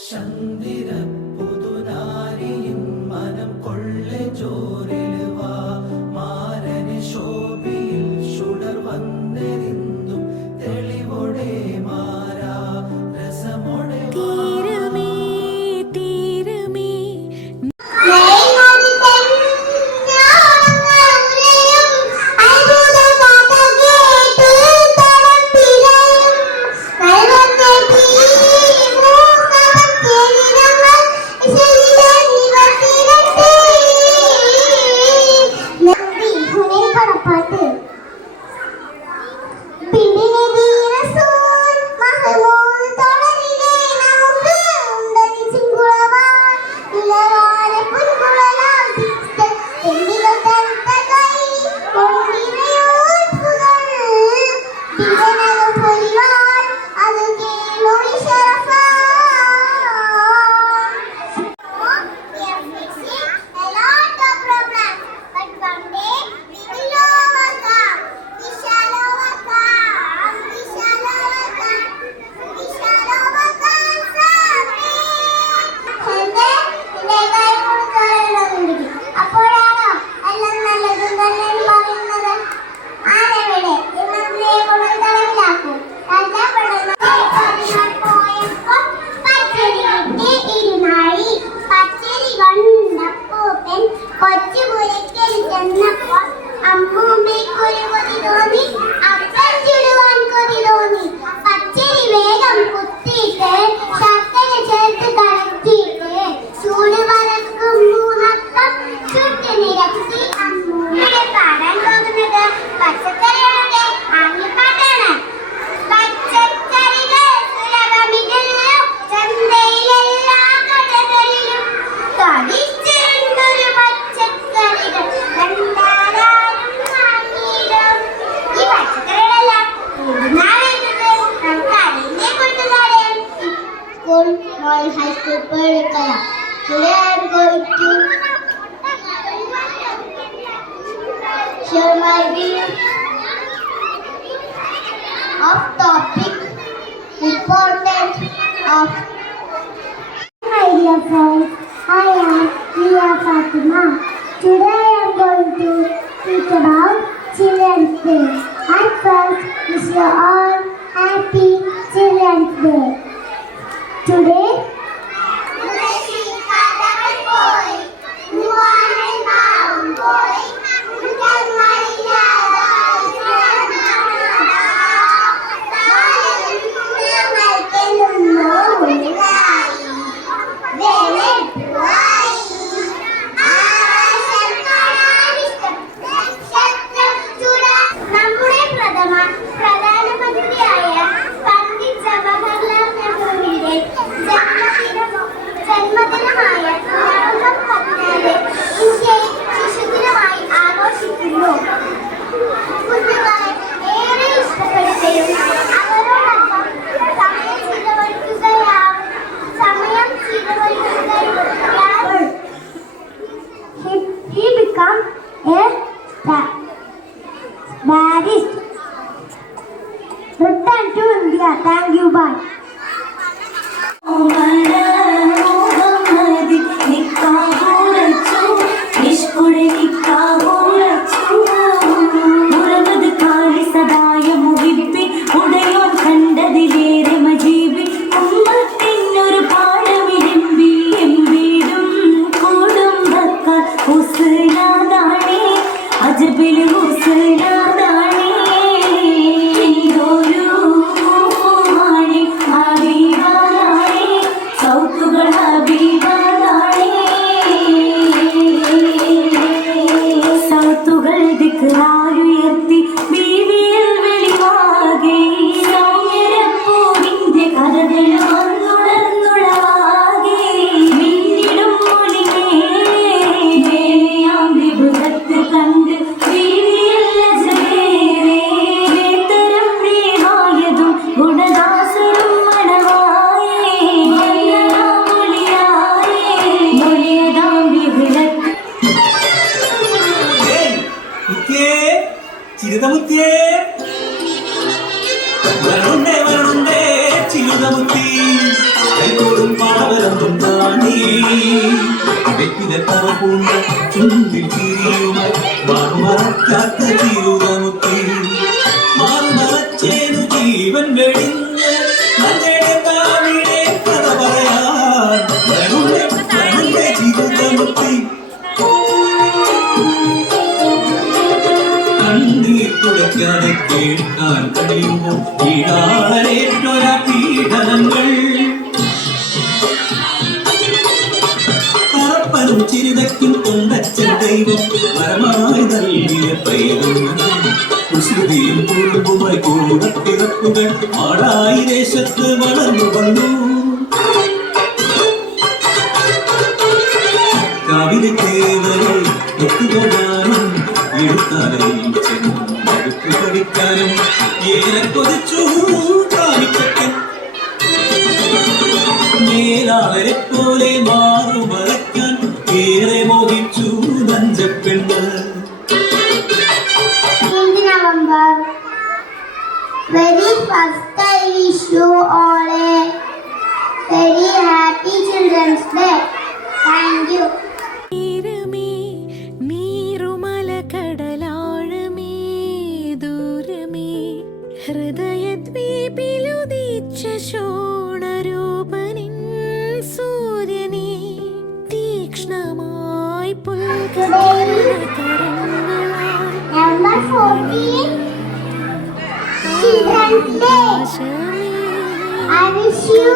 ചന്ദ്ര പുതുനാരിയും മനം കൊള്ളെ ചോറിലുവാ മാരന് ശോഭിയിൽ ചുടർ വന്നെരിന്തും തെളിവോടെ മാറാ രസമോടെ High School Perikaya. Today I am going to share my view of topic important of. My dear friends, I am Priya Fatima. Today I am going to speak about Children's Day. At first, wish you all happy Children's Day. Today, പ്രധാനമന്ത്രിയായ Pandit Jawaharlal നെഹ്റുവിന്റെ ജന്മദിനം അവരൊന്നും താനേ വെറ്റില തറ പൂണ്ട ചുണ്ടിൽ തിരിയുമായി മറുമറക്കാത്ത തിരുതമുത്തി മറുമറച്ചേനു ജീവൻ വെടിഞ്ഞ് നന്ദയുടെ താവിടെ കഥ പറയാൻ നടുടെ ജീവിതമുത്തി കണ്ണീർ തുടയ്ക്കാതെ കേൾക്കാൻ കഴിയുമോ ഈടാളേറ്റൊര പീഡനങ്ങൾ തറപ്പനും ചിരിതയ്ക്കും കൊണ്ടച്ചൻ ദൈവം മരമായി നൽകിയ പൈതങ്ങൾ കുസൃതിയും കുറുമ്പുമായി കൂടപ്പിറപ്പുകൾ ആടായി ദേശത്ത് വളർന്നു വന്നു കവിതേവരെ തൊട്ടുകൊള്ളാനും എഴുത്താനും ചെടുത്തു പഠിക്കാനും ഏറെ കൊതിച്ചു കാണിക്കട്ടെ മേലാളരെ പോലെ മാറുമറയ്ക്കാൻ ഏറെ മോഹിച്ചു നഞ്ചപ്പെണ്ണ് November. Very first I wish you all a very happy Children's Day. Thank you. നീരമേ നീരുമല കടലാഴമേ ദൂരമേ ഹൃദയദ്വീപിലുദിച്ച ശോണരൂപനിൻ സൂര്യനേ തീക്ഷ്ണമായി Number 14. Children's Day. I wish you